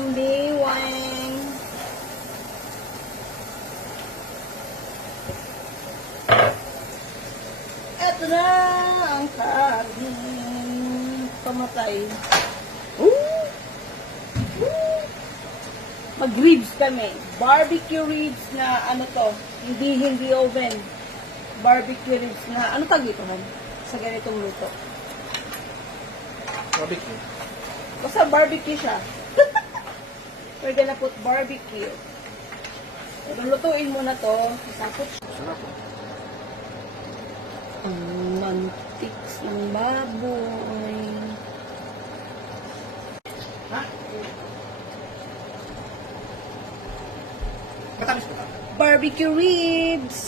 pambiwang. Ito na ang karne. Pamatay. Mag-ribs kami. Barbecue ribs na ano to, hindi oven. Barbecue ribs na, ano tag ito man? Sa ganitong luto. Barbecue. Basta barbecue siya. We're gonna put barbecue. Lutuin mo na to. Tapos Sarap. ang mantiks ng baboy. Ha? Matamis ko ba? Barbecue ribs.